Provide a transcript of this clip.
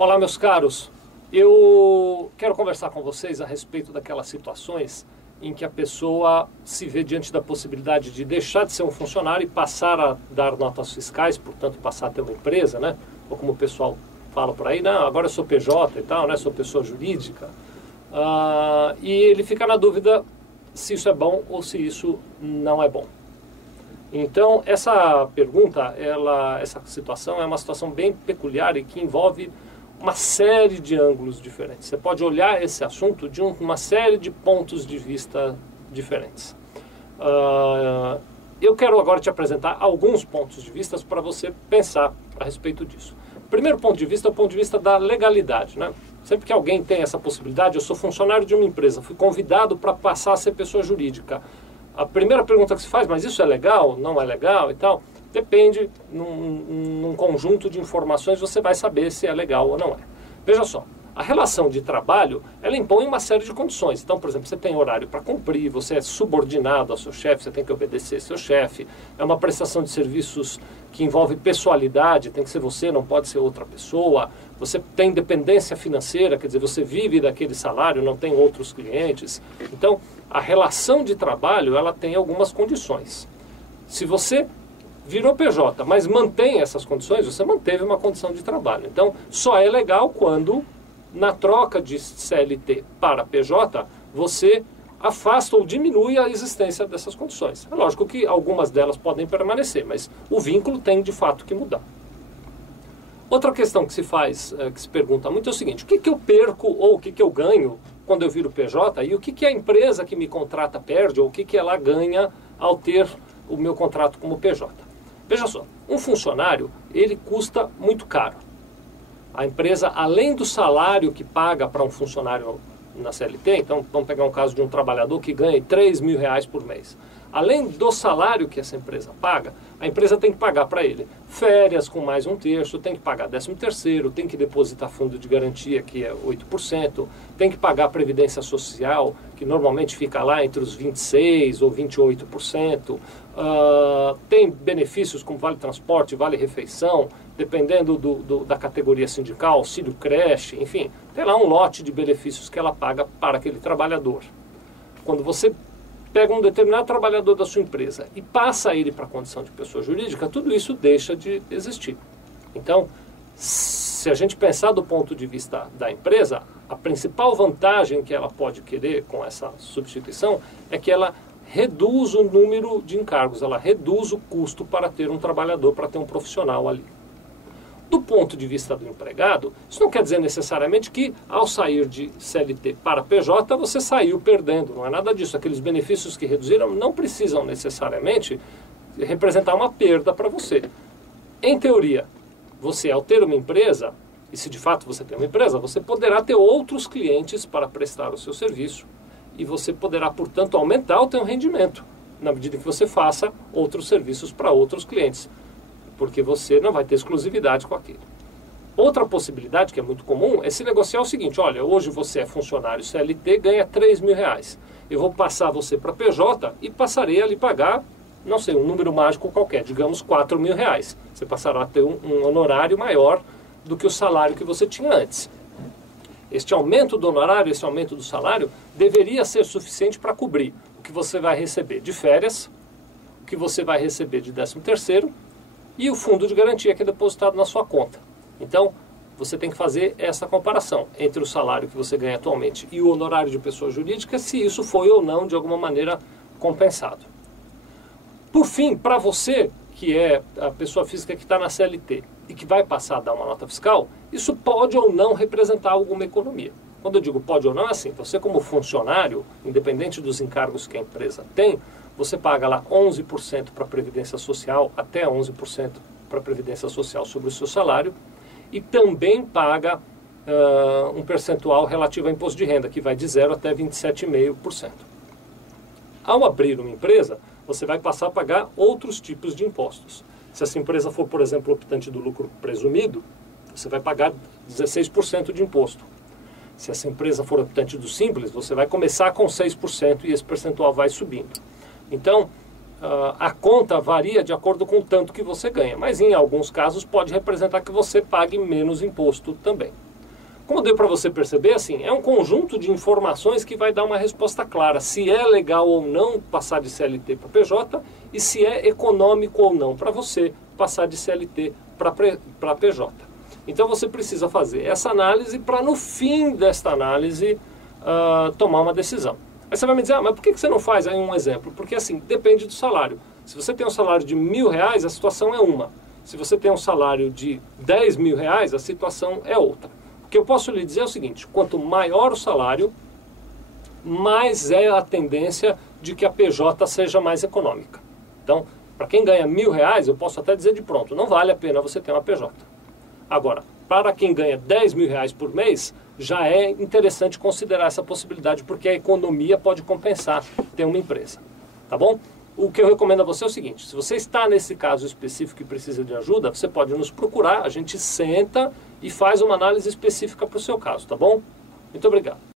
Olá, meus caros. Eu quero conversar com vocês a respeito daquelas situações em que a pessoa se vê diante da possibilidade de deixar de ser um funcionário e passar a dar notas fiscais, portanto passar a ter uma empresa, né? Ou como o pessoal fala por aí, não, agora eu sou PJ e tal, né? Sou pessoa jurídica. E ele fica na dúvida se isso é bom ou se isso não é bom. Então, essa pergunta, essa situação é uma situação bem peculiar e que envolve uma série de ângulos diferentes. Você pode olhar esse assunto de uma série de pontos de vista diferentes. Eu quero agora te apresentar alguns pontos de vista para você pensar a respeito disso. O primeiro ponto de vista é o ponto de vista da legalidade, né? Sempre que alguém tem essa possibilidade, eu sou funcionário de uma empresa, fui convidado para passar a ser pessoa jurídica. A primeira pergunta que se faz, mas isso é legal? Não é legal e tal? Depende, num conjunto de informações você vai saber se é legal ou não é. Veja só, a relação de trabalho, ela impõe uma série de condições. Então, por exemplo, você tem horário para cumprir, você é subordinado ao seu chefe, você tem que obedecer seu chefe. É uma prestação de serviços que envolve pessoalidade, tem que ser você, não pode ser outra pessoa. Você tem dependência financeira, quer dizer, você vive daquele salário, não tem outros clientes. Então, a relação de trabalho, ela tem algumas condições. Se você virou PJ, mas mantém essas condições, você manteve uma condição de trabalho. Então, só é legal quando, na troca de CLT para PJ, você afasta ou diminui a existência dessas condições. É lógico que algumas delas podem permanecer, mas o vínculo tem de fato que mudar. Outra questão que se faz, que se pergunta muito é o seguinte: o que eu perco ou o que eu ganho quando eu viro PJ e o que a empresa que me contrata perde ou o que ela ganha ao ter o meu contrato como PJ? Veja só, um funcionário, ele custa muito caro. A empresa, além do salário que paga para um funcionário na CLT, então vamos pegar um caso de um trabalhador que ganha R$3.000 por mês. Além do salário que essa empresa paga, a empresa tem que pagar para ele férias com mais 1/3, tem que pagar 13º, tem que depositar fundo de garantia, que é 8%, tem que pagar a previdência social, que normalmente fica lá entre os 26% ou 28%, tem benefícios como vale transporte, vale refeição, dependendo da categoria sindical, auxílio creche, enfim, tem lá um lote de benefícios que ela paga para aquele trabalhador. Quando você pega um determinado trabalhador da sua empresa e passa ele para a condição de pessoa jurídica, tudo isso deixa de existir. Então, se a gente pensar do ponto de vista da empresa, a principal vantagem que ela pode querer com essa substituição é que ela reduz o número de encargos, ela reduz o custo para ter um trabalhador, para ter um profissional ali. Do ponto de vista do empregado, isso não quer dizer necessariamente que ao sair de CLT para PJ você saiu perdendo, não é nada disso. Aqueles benefícios que reduziram não precisam necessariamente representar uma perda para você. Em teoria, você ao ter uma empresa, e se de fato você tem uma empresa, você poderá ter outros clientes para prestar o seu serviço e você poderá, portanto, aumentar o seu rendimento na medida que você faça outros serviços para outros clientes, porque você não vai ter exclusividade com aquilo. Outra possibilidade, que é muito comum, é se negociar o seguinte: olha, hoje você é funcionário CLT, ganha R$3.000. Eu vou passar você para PJ e passarei a lhe pagar, não sei, um número mágico qualquer, digamos R$4.000. Você passará a ter um honorário maior do que o salário que você tinha antes. Este aumento do honorário, esse aumento do salário, deveria ser suficiente para cobrir o que você vai receber de férias, o que você vai receber de 13º, e o fundo de garantia que é depositado na sua conta. Então, você tem que fazer essa comparação entre o salário que você ganha atualmente e o honorário de pessoa jurídica, se isso foi ou não, de alguma maneira, compensado. Por fim, para você, que é a pessoa física que está na CLT e que vai passar a dar uma nota fiscal, isso pode ou não representar alguma economia. Quando eu digo pode ou não, é assim: você como funcionário, independente dos encargos que a empresa tem, você paga lá 11% para a Previdência Social, até 11% para a Previdência Social sobre o seu salário, e também paga um percentual relativo ao imposto de renda, que vai de 0% até 27,5%. Ao abrir uma empresa, você vai passar a pagar outros tipos de impostos. Se essa empresa for, por exemplo, optante do lucro presumido, você vai pagar 16% de imposto. Se essa empresa for optante do simples, você vai começar com 6% e esse percentual vai subindo. Então, a conta varia de acordo com o tanto que você ganha, mas em alguns casos pode representar que você pague menos imposto também. Como deu para você perceber, assim, é um conjunto de informações que vai dar uma resposta clara se é legal ou não passar de CLT para PJ e se é econômico ou não para você passar de CLT para PJ. Então você precisa fazer essa análise para no fim desta análise tomar uma decisão. Aí você vai me dizer, mas por que você não faz aí um exemplo? Porque assim, depende do salário. Se você tem um salário de R$1.000, a situação é uma. Se você tem um salário de R$10.000, a situação é outra. O que eu posso lhe dizer é o seguinte, quanto maior o salário, mais é a tendência de que a PJ seja mais econômica. Então, para quem ganha R$1.000, eu posso até dizer de pronto, não vale a pena você ter uma PJ. Agora, para quem ganha R$10.000 por mês, já é interessante considerar essa possibilidade, porque a economia pode compensar ter uma empresa. Tá bom? O que eu recomendo a você é o seguinte, se você está nesse caso específico e precisa de ajuda, você pode nos procurar, a gente senta e faz uma análise específica para o seu caso, tá bom? Muito obrigado.